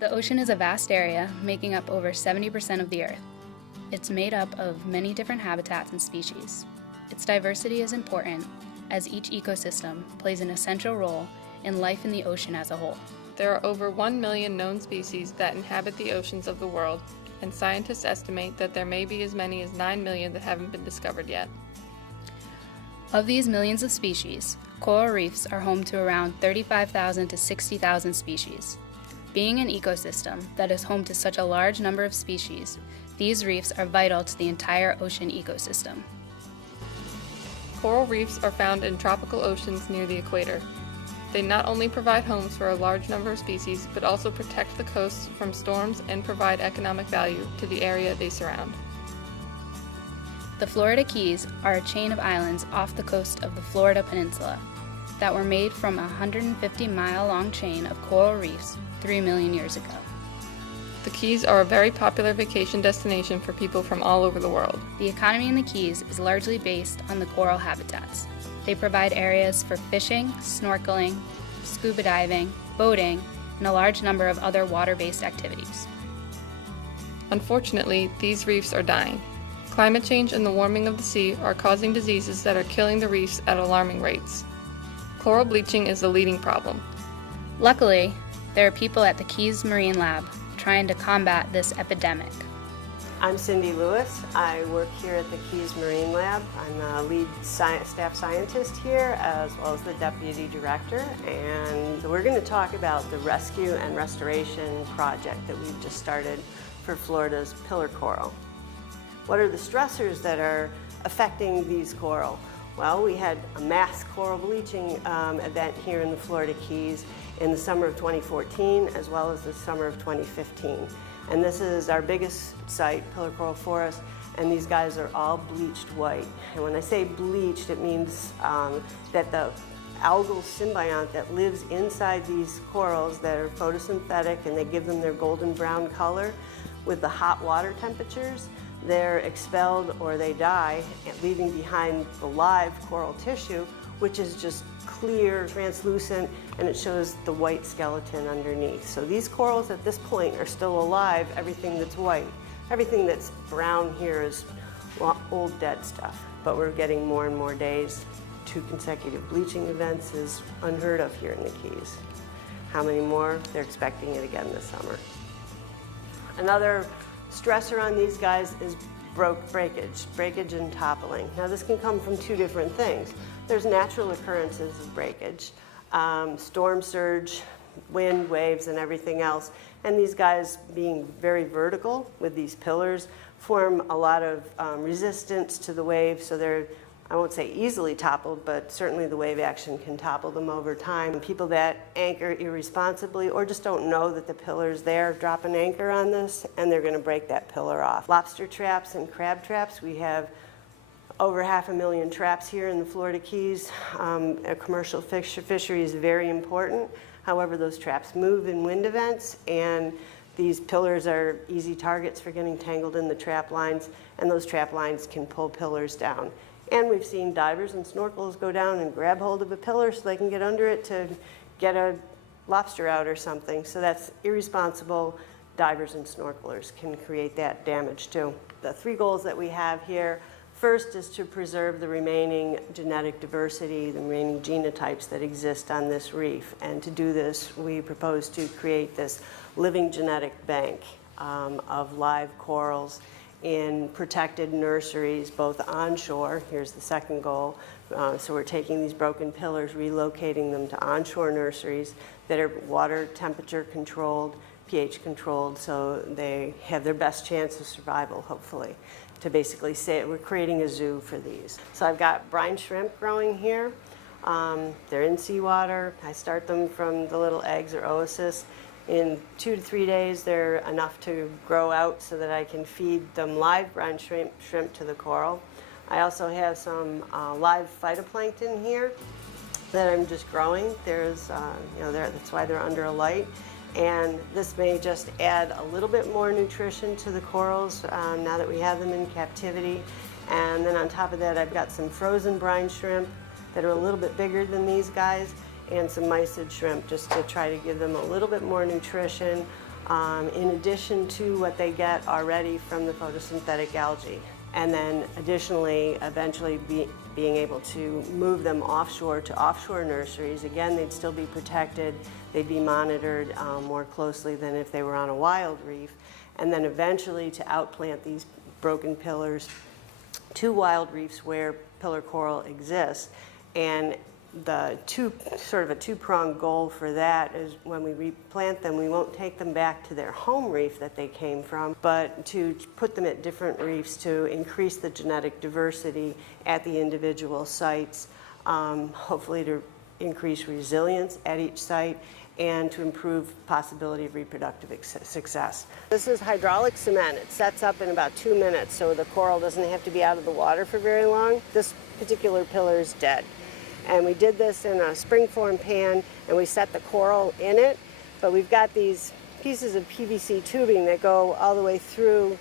The ocean is a vast area making up over 70% of the Earth. It's made up of many different habitats and species. Its diversity is important as each ecosystem plays an essential role in life in the ocean as a whole. There are over 1 million known species that inhabit the oceans of the world, and scientists estimate that there may be as many as 9 million that haven't been discovered yet. Of these millions of species, coral reefs are home to around 35,000 to 60,000 species. Being an ecosystem that is home to such a large number of species, these reefs are vital to the entire ocean ecosystem. Coral reefs are found in tropical oceans near the equator. They not only provide homes for a large number of species, but also protect the coasts from storms and provide economic value to the area they surround. The Florida Keys are a chain of islands off the coast of the Florida Peninsula that were made from a 150-mile-long chain of coral reefs 3 million years ago. The Keys are a very popular vacation destination for people from all over the world. The economy in the Keys is largely based on the coral habitats. They provide areas for fishing, snorkeling, scuba diving, boating, and a large number of other water-based activities. Unfortunately, these reefs are dying. Climate change and the warming of the sea are causing diseases that are killing the reefs at alarming rates. Coral bleaching is the leading problem. Luckily, there are people at the Keys Marine Lab trying to combat this epidemic. I'm Cindy Lewis. I work here at the Keys Marine Lab. I'm the lead staff scientist here as well as the deputy director, and we're going to talk about the rescue and restoration project that we've just started for Florida's pillar coral. What are the stressors that are affecting these coral? Well, we had a mass coral bleaching event here in the Florida Keys in the summer of 2014 as well as the summer of 2015. And this is our biggest site, Pillar Coral Forest, and these guys are all bleached white. And when I say bleached, it means that the algal symbiont that lives inside these corals that are photosynthetic and they give them their golden brown color, with the hot water temperatures, they're expelled or they die, leaving behind the live coral tissue, which is just clear, translucent, and it shows the white skeleton underneath. So these corals at this point are still alive, everything that's white. Everything that's brown here is old dead stuff, but we're getting more and more days. 2 consecutive bleaching events is unheard of here in the Keys. How many more? They're expecting it again this summer. Another stressor on these guys is breakage and toppling. Now this can come from 2 different things. There's natural occurrences of breakage, storm surge, wind, waves, and everything else. And these guys, being very vertical with these pillars, form a lot of resistance to the wave, so they're, I won't say easily toppled, but certainly the wave action can topple them over time. People that anchor irresponsibly or just don't know that the pillar's there drop an anchor on this and they're going to break that pillar off. Lobster traps and crab traps, we have over 500,000 traps here in the Florida Keys. A commercial fishery is very important. However, those traps move in wind events, and these pillars are easy targets for getting tangled in the trap lines, and those trap lines can pull pillars down. And we've seen divers and snorkelers go down and grab hold of a pillar so they can get under it to get a lobster out or something. So that's irresponsible. Divers and snorkelers can create that damage too. The 3 goals that we have here, first is to preserve the remaining genetic diversity, the remaining genotypes that exist on this reef. And to do this, we propose to create this living genetic bank of live corals in protected nurseries, both onshore. Here's the second goal. So we're taking these broken pillars, relocating them to onshore nurseries that are water temperature controlled, pH controlled, so they have their best chance of survival, hopefully. To basically say we're creating a zoo for these. So I've got brine shrimp growing here. They're in seawater. I start them from the little eggs or oocysts. In 2 to 3 days, they're enough to grow out so that I can feed them live brine shrimp to the coral. I also have some live phytoplankton here that I'm just growing. There's, that's why they're under a light. And this may just add a little bit more nutrition to the corals now that we have them in captivity. And then on top of that, I've got some frozen brine shrimp that are a little bit bigger than these guys, and some mysid shrimp just to try to give them a little bit more nutrition in addition to what they get already from the photosynthetic algae. And then additionally, eventually being able to move them offshore to offshore nurseries. Again, they'd still be protected, they'd be monitored more closely than if they were on a wild reef. And then eventually to outplant these broken pillars to wild reefs where pillar coral exists. And sort of a two-pronged goal for that is when we replant them, we won't take them back to their home reef that they came from, but to put them at different reefs to increase the genetic diversity at the individual sites, hopefully to increase resilience at each site, and to improve possibility of reproductive success. This is hydraulic cement. It sets up in about 2 minutes, so the coral doesn't have to be out of the water for very long. This particular pillar is dead. And we did this in a springform pan, and we set the coral in it, but we've got these pieces of PVC tubing that go all the way through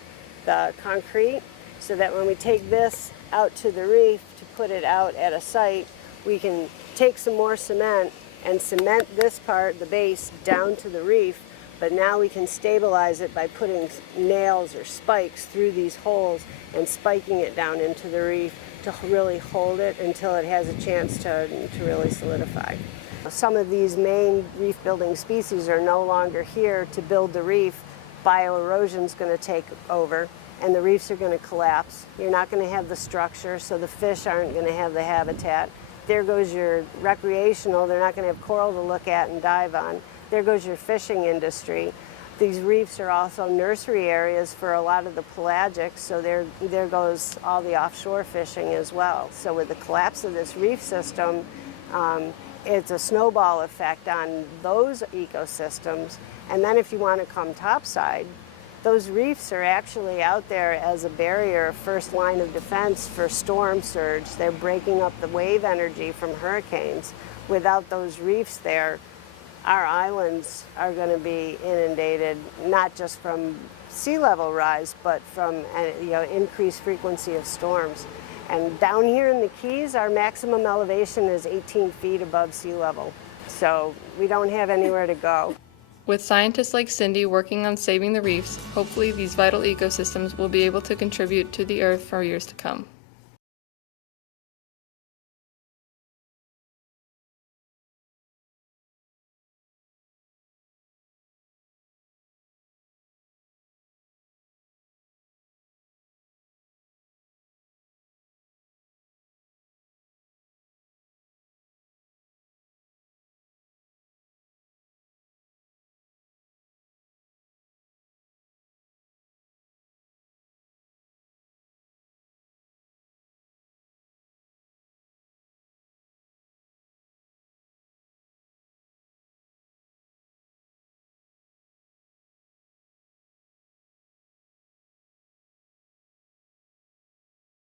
the concrete, so that when we take this out to the reef to put it out at a site, we can take some more cement and cement this part, the base, down to the reef, but now we can stabilize it by putting nails or spikes through these holes and spiking it down into the reef to really hold it until it has a chance to really solidify. Some of these main reef building species are no longer here to build the reef. Bioerosion is going to take over and the reefs are going to collapse. You're not going to have the structure, so the fish aren't going to have the habitat. There goes your recreational, they're not going to have coral to look at and dive on. There goes your fishing industry. These reefs are also nursery areas for a lot of the pelagics, so there goes all the offshore fishing as well. So with the collapse of this reef system, it's a snowball effect on those ecosystems. And then if you want to come topside, those reefs are actually out there as a barrier, first line of defense for storm surge. They're breaking up the wave energy from hurricanes. Without those reefs there, our islands are going to be inundated, not just from sea level rise, but from increased frequency of storms. And down here in the Keys, our maximum elevation is 18 feet above sea level. So we don't have anywhere to go. With scientists like Cindy working on saving the reefs, hopefully these vital ecosystems will be able to contribute to the Earth for years to come.